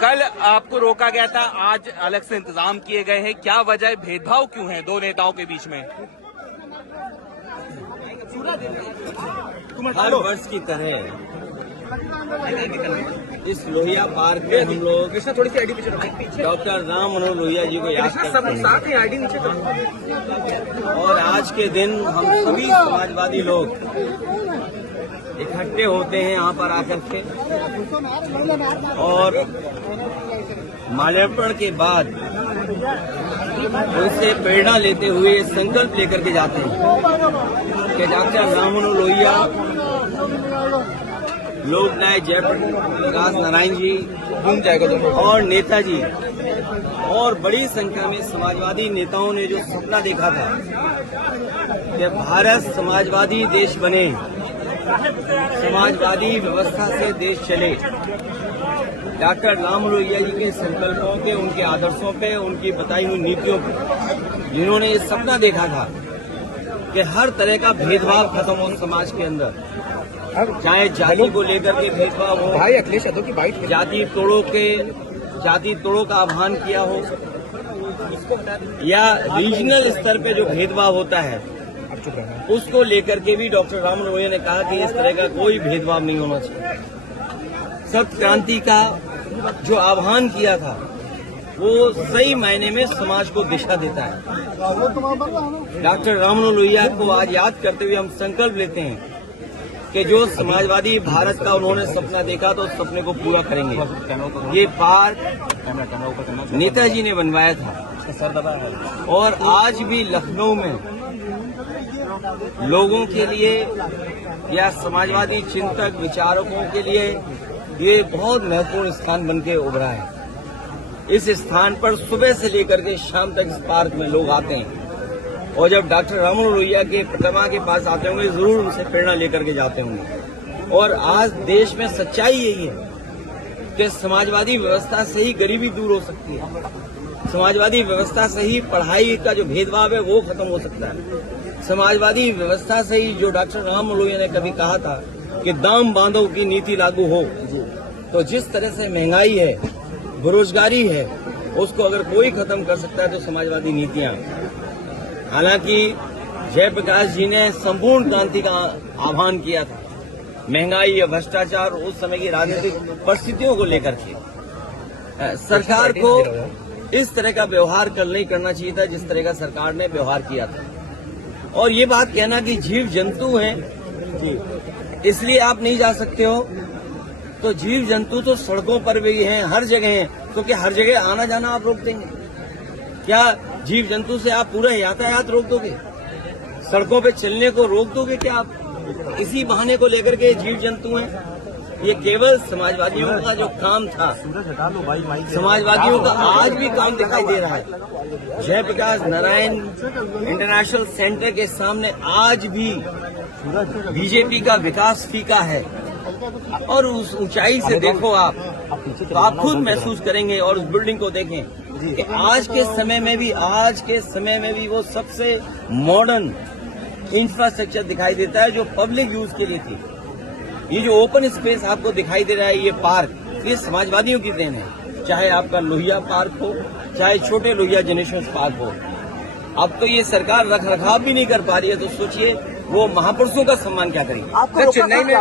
कल आपको रोका गया था, आज अलग से इंतजाम किए गए हैं, क्या वजह, भेदभाव क्यों है दो नेताओं के बीच में? हर वर्ष की तरह इस लोहिया पार्क में हम लोग थोड़ी सी आईडी पीछे डॉक्टर राम मनोहर लोहिया जी को याद करते हैं। आईडी नीचे और आज के दिन हम सभी समाजवादी लोग इकट्ठे होते हैं यहाँ पर आकर के और माल्यार्पण के बाद उनसे प्रेरणा लेते हुए संकल्प लेकर के जाते हैं कि डॉक्टर राम मनोहर लोहिया, लोकनायक जयप्रकाश नारायण जी घूम जाएगा और नेताजी और बड़ी संख्या में समाजवादी नेताओं ने जो सपना देखा था कि भारत समाजवादी देश बने, समाजवादी व्यवस्था से देश चले, डॉक्टर राम मनोहर लोहिया जी के संकल्पों पे, उनके आदर्शों पे, उनकी बताई हुई नीतियों पे, जिन्होंने ये सपना देखा था कि हर तरह का भेदभाव खत्म हो समाज के अंदर, चाहे जाति को लेकर के भेदभाव हो, भाई अखिलेश यादव की बाइट, जाति तोड़ों का आह्वान किया हो, या रीजनल स्तर पे जो भेदभाव होता है उसको लेकर के भी डॉक्टर राम मनोहर लोहिया ने कहा कि इस तरह का कोई भेदभाव नहीं होना चाहिए। सत्य क्रांति का जो आह्वान किया था वो सही मायने में समाज को दिशा देता है। डॉक्टर राम मनोहर लोहिया को आज याद करते हुए हम संकल्प लेते हैं कि जो समाजवादी भारत का उन्होंने सपना देखा तो उस सपने को पूरा करेंगे। ये पार्क नेताजी ने बनवाया था और आज भी लखनऊ में लोगों के लिए या समाजवादी चिंतक विचारकों के लिए ये बहुत महत्वपूर्ण स्थान बनके उभरा है। इस स्थान पर सुबह से लेकर के शाम तक इस पार्क में लोग आते हैं और जब डॉक्टर राम मनोहर लोहिया के प्रतिमा के पास आते होंगे जरूर उनसे प्रेरणा लेकर के जाते होंगे। और आज देश में सच्चाई यही है कि समाजवादी व्यवस्था से ही गरीबी दूर हो सकती है, समाजवादी व्यवस्था से ही पढ़ाई का जो भेदभाव है वो खत्म हो सकता है, समाजवादी व्यवस्था से ही जो डॉक्टर राम मनोहर लोहिया ने कभी कहा था कि दाम बांधो की नीति लागू हो, तो जिस तरह से महंगाई है, बेरोजगारी है, उसको अगर कोई खत्म कर सकता है तो समाजवादी नीतियां। हालांकि जयप्रकाश जी ने संपूर्ण क्रांति का आह्वान किया था, महंगाई या भ्रष्टाचार उस समय की राजनीतिक परिस्थितियों को लेकर के सरकार को इस तरह का व्यवहार कल नहीं करना चाहिए था जिस तरह का सरकार ने व्यवहार किया था। और ये बात कहना कि जीव जंतु हैं इसलिए आप नहीं जा सकते हो, तो जीव जंतु तो सड़कों पर भी हैं, हर जगह हैं, क्योंकि हर जगह आना जाना आप रोक देंगे क्या? जीव जंतु से आप पूरा यातायात रोक दोगे? सड़कों पे चलने को रोक दोगे क्या आप? इसी बहाने को लेकर के जीव जंतु हैं। ये केवल समाजवादियों का जो काम था, समाजवादियों का आज भी काम दिखाई दे रहा है। जयप्रकाश नारायण इंटरनेशनल सेंटर के सामने आज भी बीजेपी का विकास फीका है और उस ऊंचाई से देखो आप तो आप खुद महसूस करेंगे और उस बिल्डिंग को देखें कि आज के समय में भी वो सबसे मॉडर्न इंफ्रास्ट्रक्चर दिखाई देता है जो पब्लिक यूज के लिए थी। ये जो ओपन स्पेस आपको दिखाई दे रहा है, ये पार्क, ये समाजवादियों की देन है, चाहे आपका लोहिया पार्क हो, चाहे छोटे लोहिया जेनेरेशन पार्क हो। अब तो ये सरकार रख रखाव भी नहीं कर पा रही है, तो सोचिए वो महापुरुषों का सम्मान क्या करेगी। चेन्नई में